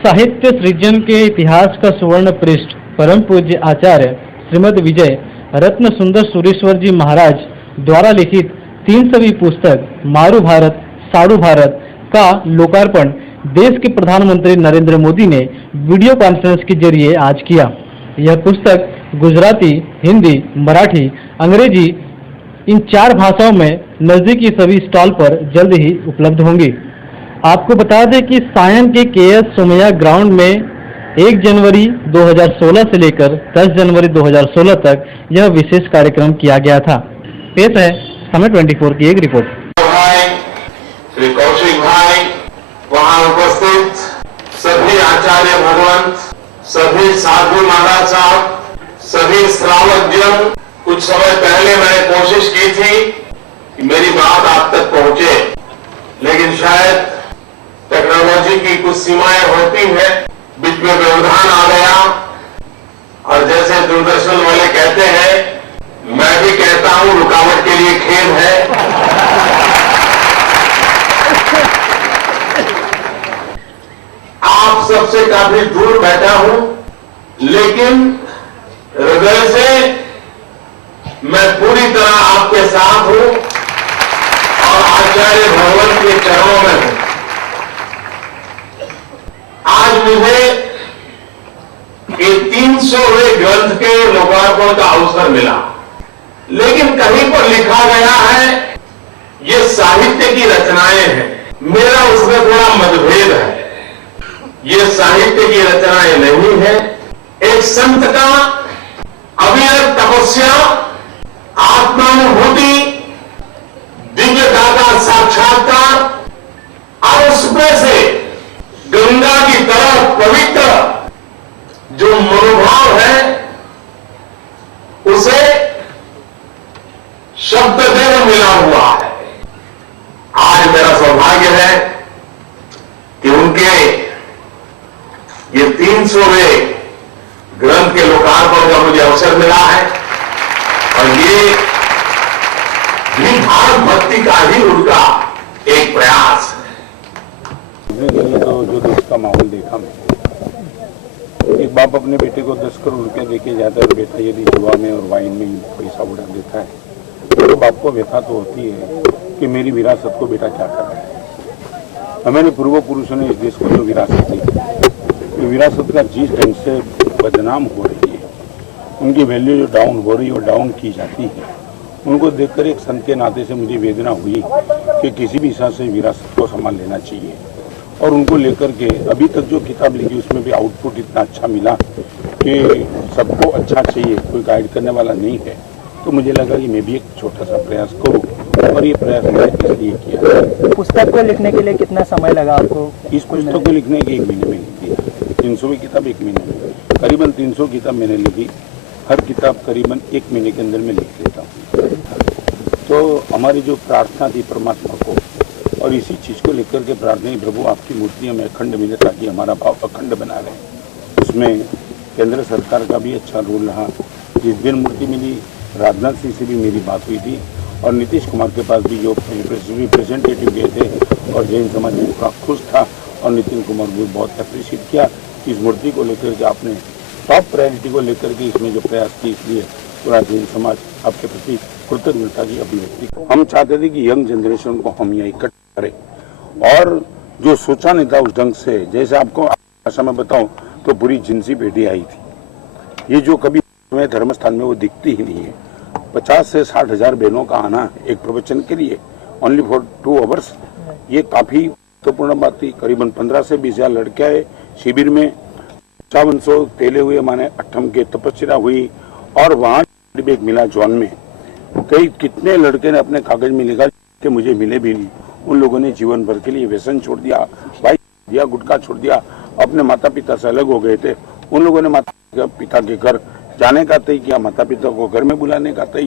साहित्य सृजन के इतिहास का सुवर्ण पृष्ठ परम पूज्य आचार्य श्रीमद विजय रत्न सुंदर सुरेश्वर जी महाराज द्वारा लिखित 300वीं पुस्तक मारू भारत साड़ू भारत का लोकार्पण देश के प्रधानमंत्री नरेंद्र मोदी ने वीडियो कॉन्फ्रेंस के जरिए आज किया। यह पुस्तक गुजराती, हिंदी, मराठी, अंग्रेजी इन 4 भाषाओं में नजदीकी सभी स्टॉल पर जल्द ही उपलब्ध होंगी। आपको बता दें कि सायन के KS सोमैया ग्राउंड में 1 जनवरी 2016 से लेकर 10 जनवरी 2016 तक यह विशेष कार्यक्रम किया गया था। पेश है समय 24 की एक रिपोर्ट। श्री कौशिक भाई, वहां उपस्थित सभी आचार्य भगवंत, सभी साधु महाराज साहब, सभी श्रावक जन, कुछ समय पहले मैंने कोशिश की थी कि मेरी बात आप तक पहुंचे, लेकिन शायद टेक्नोलॉजी की कुछ सीमाएं होती हैं, बीच में व्यवधान आ गया। और जैसे दूरदर्शन वाले कहते हैं, मैं भी कहता हूं रुकावट के लिए खेद है। आप सबसे काफी दूर बैठा हूं, लेकिन हृदय से मैं पूरी तरह आपके साथ हूं और आचार्य भगवान के चरणों में हूं। आज मुझे ये 300वें ग्रंथ के लोकार्पण का अवसर मिला, लेकिन कहीं पर लिखा गया है ये साहित्य की रचनाएं हैं। मेरा उसमें थोड़ा मतभेद है। ये साहित्य की रचनाएं नहीं है, एक संत का अविरत तपस्या, आत्मानुभूति, दिव्यता का साक्षात्कार और उसमें से गंगा की तरह पवित्र जो मनोभाव है, उसे शब्द देव मिला हुआ है। आज मेरा सौभाग्य है कि उनके ये 300वें ग्रंथ के लोकार्पण का मुझे अवसर मिला है और ये भी भारत भक्ति का ही उनका एक प्रयास है। तो जो देश का माहौल देखा मैं, एक बाप अपने बेटे को 10 करोड़ रुपया देके जाता है और बेटा यदि जुआ में और वाइन में पैसा उड़ा देता है तो बाप को व्यथा तो होती है कि मेरी विरासत को बेटा क्या कर रहा है। हमारे पूर्व पुरुषों ने इस देश को जो विरासत दी, विरासत का जिस ढंग से बदनाम हो रही है, उनकी वैल्यू जो डाउन हो रही है वो डाउन की जाती है। उनको देखकर एक संत के नाते से मुझे वेदना हुई कि किसी भी हिसाब से विरासत को संभाल लेना चाहिए। और उनको लेकर के अभी तक जो किताब लिखी उसमें भी आउटपुट इतना अच्छा मिला कि सबको अच्छा चाहिए, कोई गाइड करने वाला नहीं है। तो मुझे लगा कि मैं भी एक छोटा सा प्रयास करूं और ये प्रयास मैंने इसलिए किया। पुस्तक को लिखने के लिए कितना समय लगा आपको? इस पुस्तक को लिखने के 1 महीने में लिख दिया। 300वीं किताब 1 महीने में, करीबन 300 किताब मैंने लिखी। हर किताब करीबन 1 महीने के अंदर में लिख देता हूँ। तो हमारी जो प्रार्थना थी परमात्मा को, और इसी चीज को लेकर के प्रार्थना, प्रभु आपकी मूर्तियां में अखंड मिले ताकि हमारा भाव अखंड बना रहे। उसमें केंद्र सरकार का भी अच्छा रोल रहा। जिस दिन मूर्ति मिली, राजनाथ सिंह से भी मेरी बात हुई थी और नीतीश कुमार के पास भी जो रिप्रेजेंटेटिव गए थे और जैन समाज में पूरा खुश था और नितिन कुमार भी बहुत अप्रिशिएट किया। इस मूर्ति को लेकर के आपने टॉप प्रायोरिटी को लेकर के इसमें जो प्रयास की, इसलिए पूरा जैन समाज आपके प्रति कृतज्ञता की अभिव्यक्ति। हम चाहते थे कि यंग जनरेशन को हम यहाँ इकट्ठा करें और जो सोचा नहीं था उस ढंग से, जैसे आपको भाषा में बताऊं तो पूरी जिनसी पेटी आई थी। ये जो कभी धर्म स्थान में वो दिखती ही नहीं है। 50 से 60 हजार बहनों का आना एक प्रवचन के लिए ओनली फॉर 2 आवर्स, ये काफी महत्वपूर्ण बात थी। करीबन 15 से 20 हजार लड़के आए शिविर में। 5500 तेले हुए माने अठम के तपस्या हुई और वहाँ एक मिला जॉन में। कई कितने लड़के ने अपने कागज में लिखा कि मुझे मिले भी नहीं। उन लोगों ने जीवन भर के लिए व्यसन छोड़ दिया, भाई दिया, गुटखा छोड़ दिया, अपने माता पिता से अलग हो गए थे। उन लोगों ने माता पिता के घर जाने का तय किया, माता पिता को घर में बुलाने का तय